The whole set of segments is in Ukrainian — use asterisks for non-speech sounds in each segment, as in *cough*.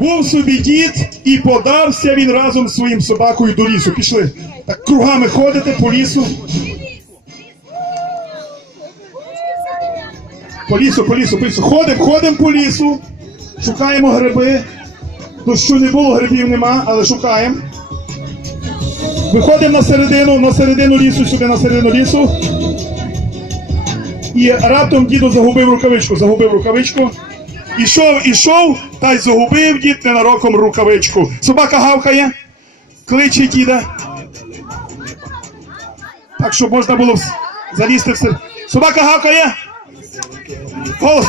Був собі дід і подався він разом з своїм собакою до лісу. Пішли. Так кругами ходите по лісу. По лісу, по лісу, по лісу. Ходимо, ходимо по лісу. Шукаємо гриби. Дощу не було, грибів нема, але шукаємо. Виходимо на середину, на середину лісу, сюди на середину лісу. І раптом діду загубив рукавичку, загубив рукавичку. Ішов, ішов, та й загубив дід ненароком рукавичку. Собака гавкає, кличе діда. Так, щоб можна було залізти все. Собака гавкає. Голос.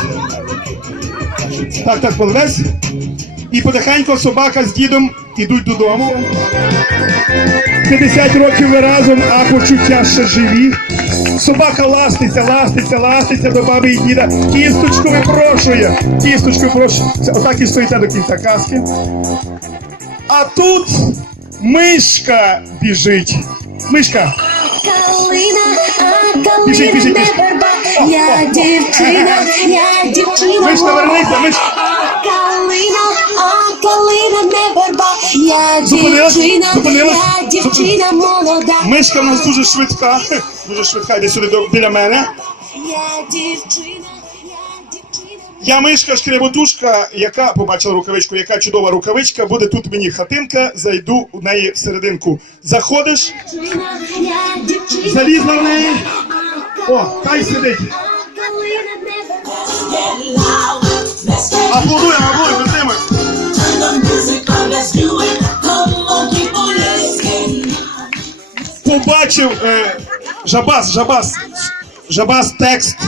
Так, так, подивись. І потихеньку собака з дідом ідуть додому. 50 років ви разом, а почуття ще живі. Собака ластиться, ластиться, ластиться до баби і діда. Кісточку випрошує. Кісточку випрошує. Отак і стоїте до кінця казки. А тут мишка біжить. Мишка. Калина, а Біжить, калина біжить, біжить. о, Я дівчина, я дівчина. Мишка, вернися, мишка. Калина, калина не верба. Я Зупинилась, дівчина, зупинилась. я дівчина молода. Мишка в нас дуже швидка. Дуже швидка, йде сюди до- біля мене. Я дівчина, я дівчина. Я мишка шкреботушка, яка побачила рукавичку, яка чудова рукавичка. Буде тут мені хатинка, зайду у неї всерединку. Заходиш, Дівчина, я дівчина. залізла в неї. О, хай сидить. А калина не верба. Аплодуємо, аплодуємо, Побачив е, Жабас, Жабас, Жабас текст.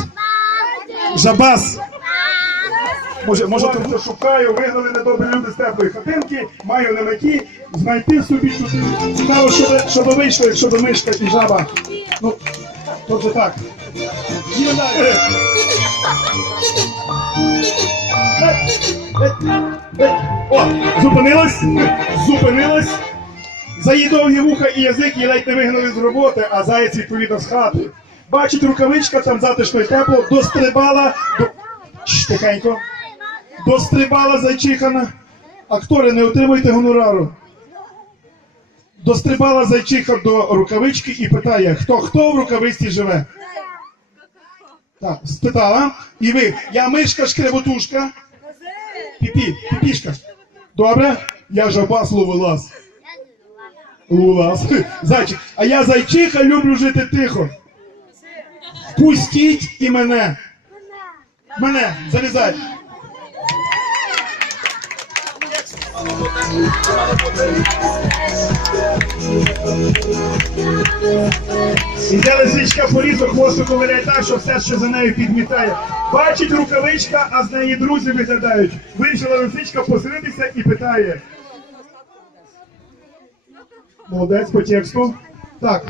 Жабас. Може, може, тому шукаю, вигнали недобрі люди з теплої хатинки, маю на меті знайти собі туди. Цікаво, щоб, щоб вийшло, якщо мишка і жаба. Ну, то вже так. Е, е, е. О, зупинилась, зупинилась. За її довгі вуха і язик її ледь не вигнали з роботи, а заєць відповідно з хати. Бачить рукавичка, там затишно й тепло, дострибала. До... Тихенько. Дострибала зайчихана. Актори, не отримуйте гонорару. Дострибала зайчиха до рукавички і питає, хто хто в рукавичці живе. Так, спитала. І ви, я мишка шкреботушка. Піпі, піпішка. Добре? Я жаба ловелас. Ловелас. *laughs* Зайчик. А я зайчиха люблю жити тихо. Пустіть і мене. Мене, залізай. Іде лисичка по лісу, хвосту ковиряє так, що все, що за нею підмітає. Бачить рукавичка, а з неї друзі виглядають. Вийшла лисичка посередитися і питає. Молодець по тексту. Так.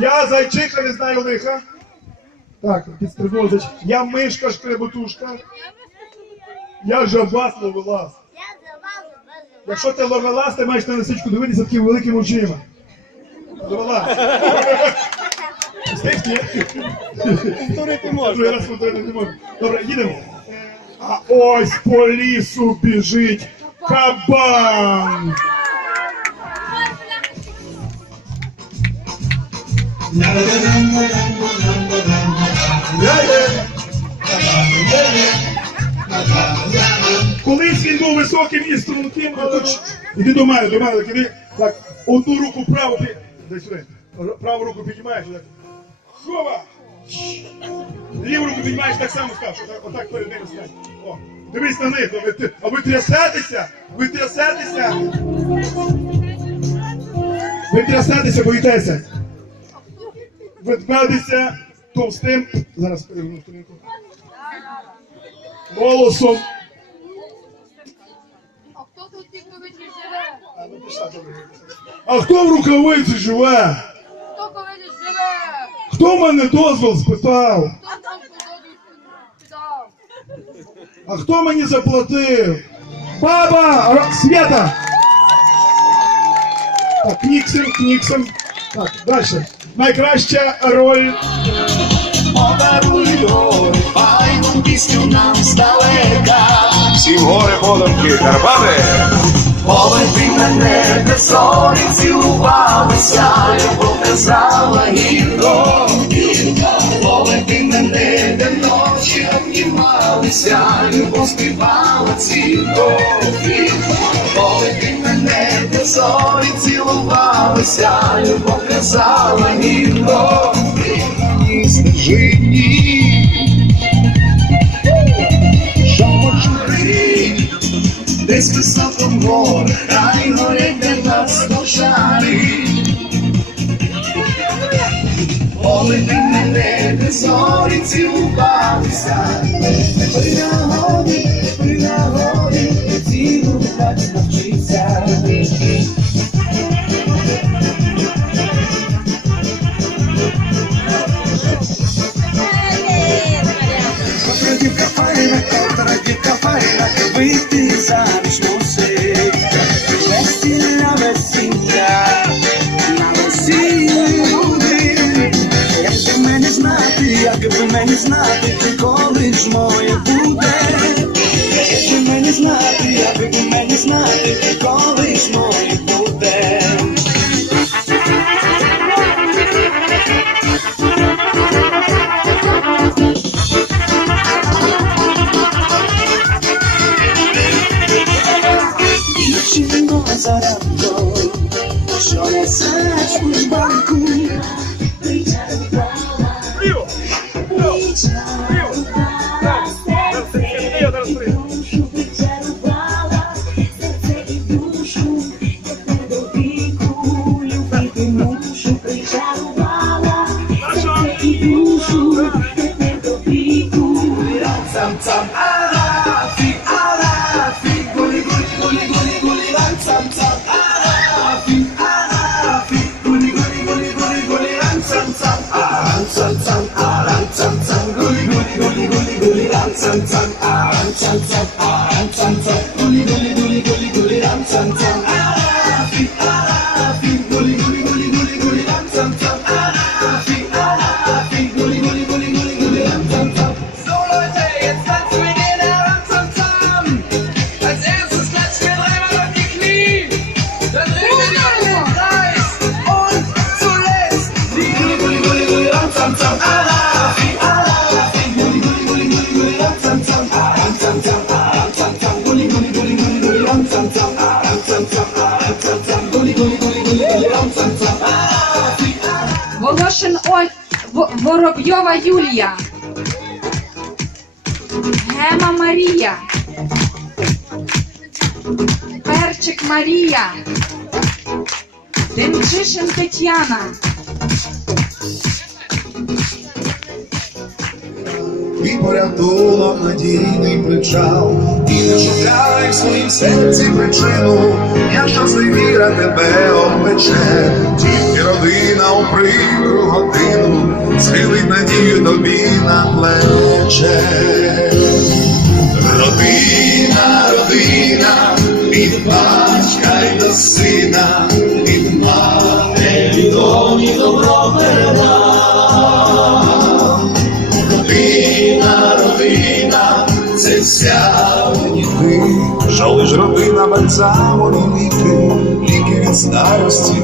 Я зайчиха, не знаю лиха. Так, підстрибнула зайчиха. Я мишка шкреботушка. Я жаба ловелас. Якщо ти ловелас, ти маєш на лисичку дивитися такими великими очима. Ловелас. Повторити можна. Раз повторити не можна. Добре, їдемо. А ось по лісу біжить кабан. Колись він був високим і струнким, а іди до мене, до мене, іди. Так, одну руку праву пі... Дай сюди. Праву руку піднімаєш, так. Хова! Ліву руку піднімаєш так само скажеш, отак, отак перед ними стань. Дивись на них, а ви трясетеся? Ви трясетеся? Ви трясетеся, боїтеся. Ведмедися товстим. Зараз переверну сторінку. Голосом. А хто тут в Тиховичі живе? А, ну, пішла. А хто в рукавиці живе? Хто ковичі живе? Хто в мене дозвіл спитав? Хто там спитав? А хто мені заплатив? Баба! Ро- Свята! Так, кніксим, кніксим. Так, далі. Найкраща роль. Подаруй гори, файну пісню нам здалека. всі в гори подумки Карпати. Полети мене, небе, зорі цілувалися, любов казала гірко, Полети мене, де ночі обнімалися, любов співала цілко, Полети мене, де зорі цілувалися, любов казала гірко, І скажи мені, що почути Десь високо горах, хай горять для нас пожари. Полети мене, зорі цілувалися. При нагоді, при нагоді, цілувати навчиться. Дівка файна, котра дівка файна, вийти заміж знати, ти коли ж моє буде. Як мені знати, як би мені знати, ти коли Tam tam Волошин Оль... Воробйова Юлія. Гема Марія. Перчик Марія. Демчишин Тетяна. Твій порятунок надійний причал, і не шукай в своїм серці причину, якщо віра тебе обпече, родина у прикру годину, схилить надію тобі на плече. Родина, родина, від батька й до сина, від матері доні добро передам. Родина, родина, це вся ти. Що лиш родина бальзаму і ліки, ліки від старості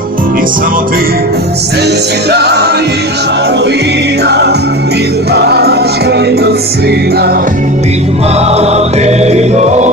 і самоти. серці світаєш, родина, від батька й до сина, від матері доні